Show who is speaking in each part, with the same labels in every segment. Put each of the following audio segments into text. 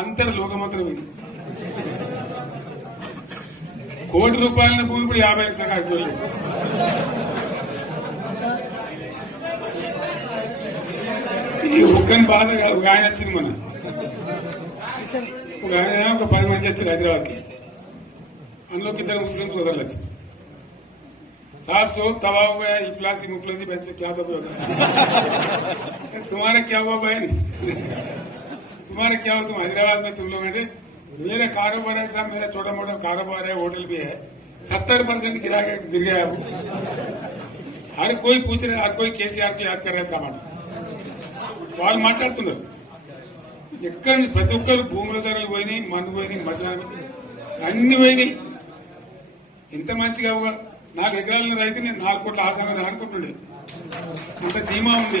Speaker 1: అంతటి లోకమంత్రం ఇది కోటి రూపాయల భూమి ఇప్పుడు యాభై లక్షల కాడికి వెళ్ళింది. ఈ ఒక్కని బాధ కాదు, ఒక ఆయన వచ్చింది మన ఒక ఆయన ఒక పది మంది వచ్చారు హైదరాబాద్ కి అందులోకి ఇద్దరు ముస్లిం సోదరులు వచ్చారు साहब सोप तबाह हो गया इफलासी मुफलसी बच्चे क्या दबे होगा तुम्हारा क्या हुआ बहन तुम्हारा क्या हुआ तुम हैदराबाद में तुम लोग हैं मेरा कारोबार है साहब मेरा छोटा मोटा कारोबार है होटल भी है सत्तर परसेंट गिरा के गिर गया अब हर कोई पूछ रहे हर कोई केसीआर को याद कर रहे सामान వాళ్ళు మాట్లాడుతున్నారు ఎక్కడ నుంచి ప్రతి ఒక్కరు భూముల ధరలు పోయినాయి మందు పోయినాయి మసాలా అన్ని పోయినాయి ఎంత మంచిగా ఒక నాలుగు ఎకరాల రైతు నేను నాలుగు కోట్ల ఆసామి అనుకుంటుండే అంత ధీమా ఉంది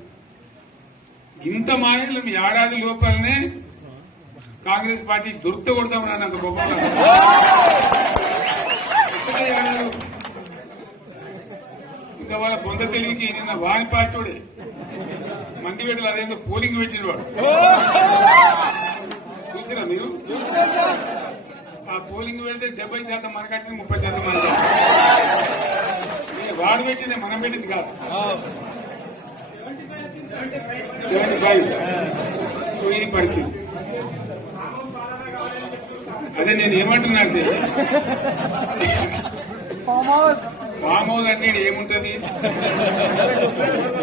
Speaker 1: ఇంత మాయలు మీ ఏడాది లోపలనే కాంగ్రెస్ పార్టీ దొరికితే కొడతామని అన్నంత గొప్ప ఇంకా వాళ్ళ బొంద తెలివికి నిన్న వారి పార్టీ మంది వేటలు అదేదో పోలింగ్ పెట్టిన వాడు చూసారా మీరు ఆ పోలింగ్ పెడితే డెబ్బై శాతం మనకు వచ్చింది ముప్పై శాతం మనకు వాడు పెట్టింది మనం పెట్టింది కాదు సెవెంటీ ఫైవ్ పరిస్థితి అదే నేను ఏమంటున్నా అంటే ఫామ్ హౌస్ అంటే ఏముంటది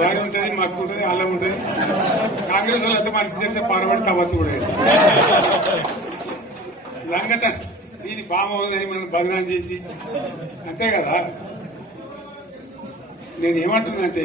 Speaker 1: వారి ఉంటది మాకు ఉంటది అల్లం ఉంటది కాంగ్రెస్ వాళ్ళు ఎంత మంచి చేస్తే పార్వడి కావచ్చు కూడా లంగత దీని ఫామ్ హౌస్ అని మనం బదనాం చేసి అంతే కదా నేను ఏమంటున్నా అంటే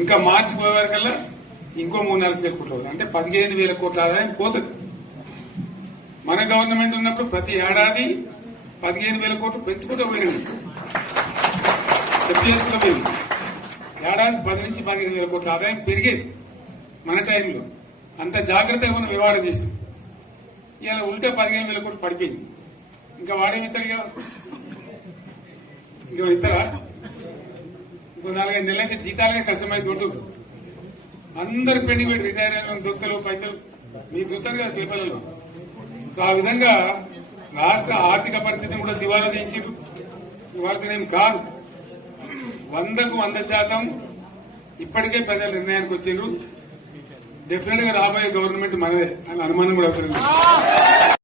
Speaker 1: ఇంకా మార్చి పోయే వరకల్లా ఇంకో నాలుగు వేల కోట్లు అవుతుంది అంటే పదిహేను వేల కోట్ల ఆదాయం పోతుంది మన గవర్నమెంట్ ఉన్నప్పుడు ప్రతి ఏడాది పదిహేను వేల కోట్లు పెంచుకుంటూ పోయినాడు ఏడాది పది నుంచి పదిహేను వేల కోట్ల ఆదాయం పెరిగేది మన టైంలో అంత జాగ్రత్తగా మనం వివాదం చేస్తాం ఇలా ఉంటే పదిహేను వేల కోట్లు పడిపోయింది ఇంకా వాడేమి ఇక ఇంకా ఇస్తారా ఇప్పుడు నాలుగైదు నెలల నుంచి జీతాలే కష్టమై దొడ్డు అందరు పెండింగ్ పెట్టి రిటైర్ అయిన దొరుకుతలు పైసలు మీరు చూస్తారు కదా పేపర్లలో సో ఆ విధంగా రాష్ట్ర ఆర్థిక పరిస్థితిని కూడా దివాలా తీయించారు ఇవాళనేం కాదు వందకు వంద శాతం ఇప్పటికే ప్రజల నిర్ణయానికి వచ్చిండ్రు డెఫినెట్ గా రాబోయే గవర్నమెంట్ మనదే అని అనుమానం కూడా అవసరం